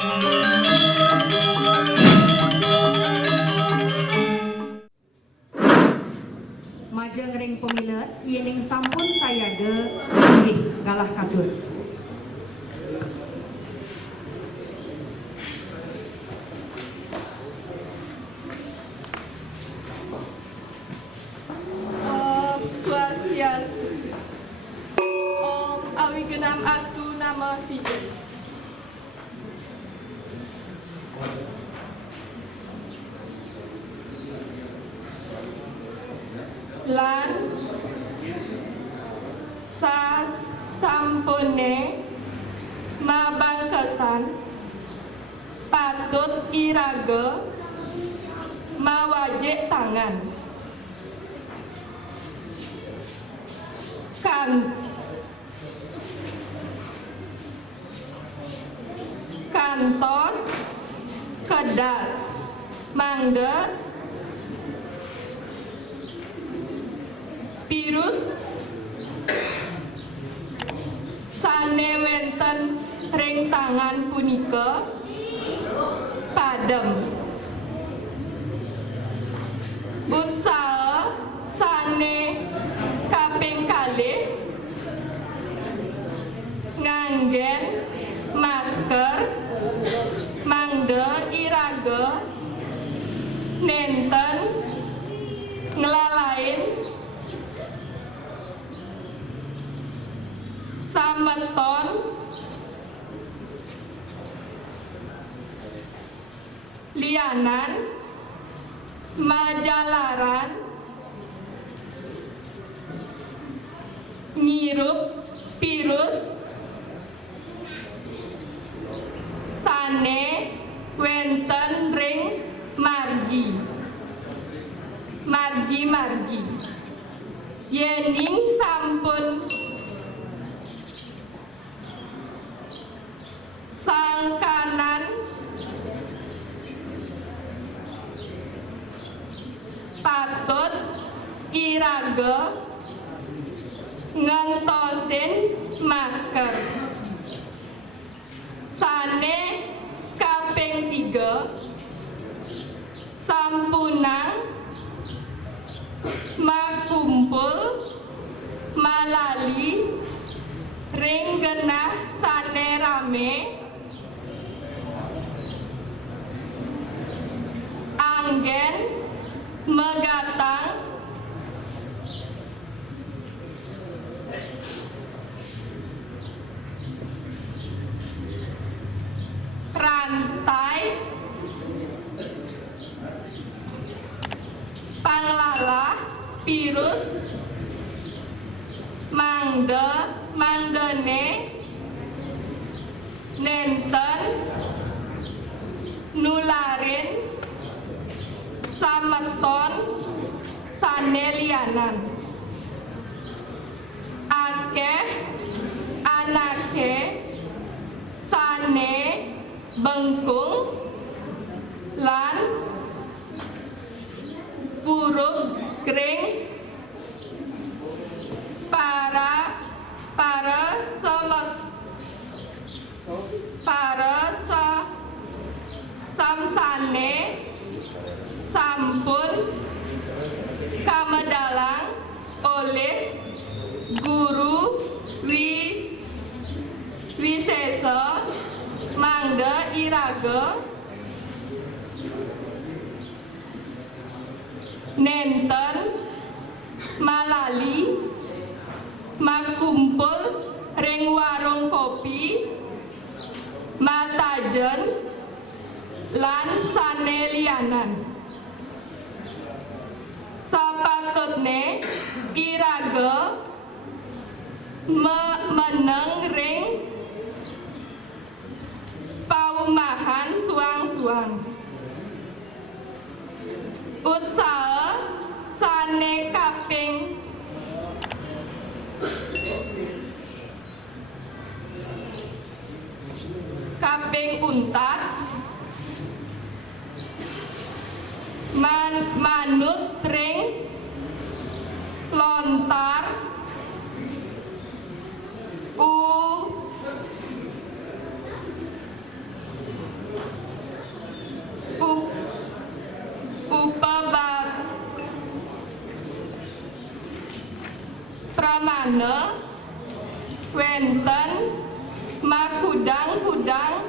Majeng ring pemilet iening sampun sayaga inggih galah katur. Om Swastiastu. Om Awigenam Astu Namo Sidhi. Lan sasampune mabangkesan patut iraga mawajik tangan kantos kedas mangde virus sane wenten ring tangan punika padem utsaha sane kaping kalih nganggen masker mangde iraga nenten ngelalain sameton lianan majalaran nyirup virus sane wenten ring margi yening sampun sangkanan patut iraga ngentosin masker sane kaping 3 sampunang makumpul malali ring genah sane rame anggen megatang rantai panglala virus mangdene nenten nularin sameton sane lianan akeh anake sane bengkung lan buruk kering samsane sampun kamedalang oleh guru wisesa mangde iraga nenten malali makumpul ring warung kopi matajen lan sane lianan sapatutne iraga meneng ring paumahan suang-suang utsaha sane kaping untat manut ring lontar samana wenten makudang-kudang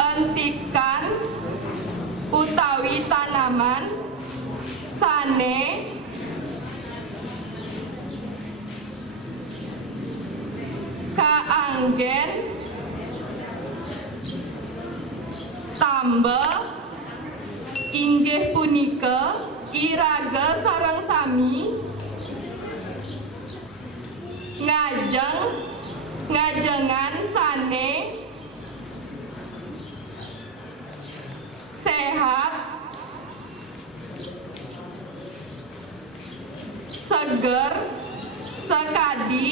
entikan utawi tanaman sane kaanggen tambah inggih punika iraga sareng sami ngajengan sane sehat seger sekadi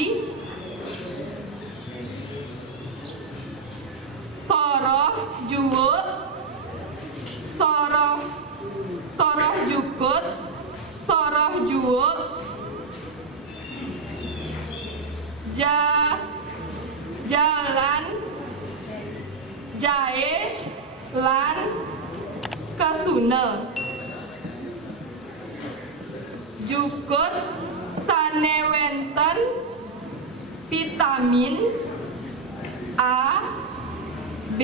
soroh juwuk soroh jukut soroh juwuk jalan jae lan kesuna jukut sane wenten vitamin A B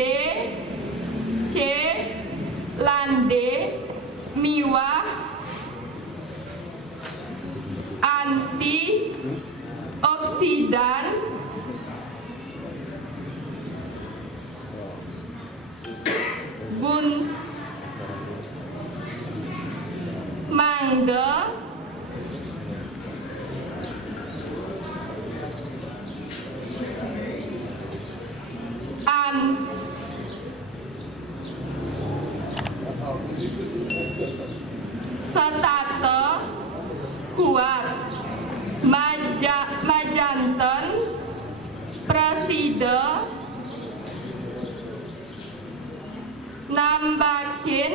C lan D miwah anti oksidan mangga setata kuat majanten presida nambakin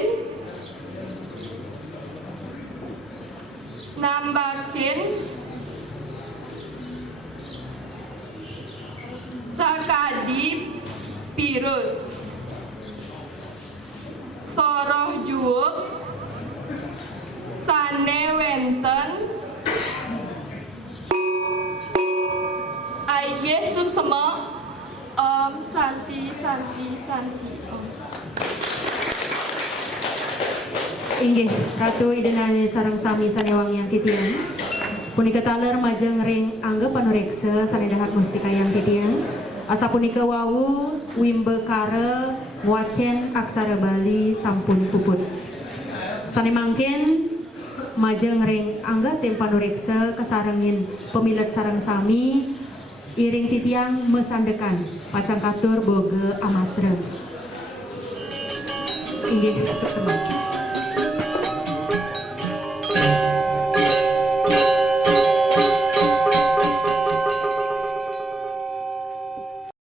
sakadi virus soroh juwuk sane wenten aige suksema om santi om. Inggih Ratu Idenani sareng sami sanewangian titian punika taler majeng ring angga panureksa sanedahar mustika yang titian asa punika wawu wimbe kare wacen aksara Bali sampun puput sane mangkin majeng ring angga tim panureksa kesarengin pemilet sareng sami iring titiang mesandekan pacang katur boge amatre inggih suksema.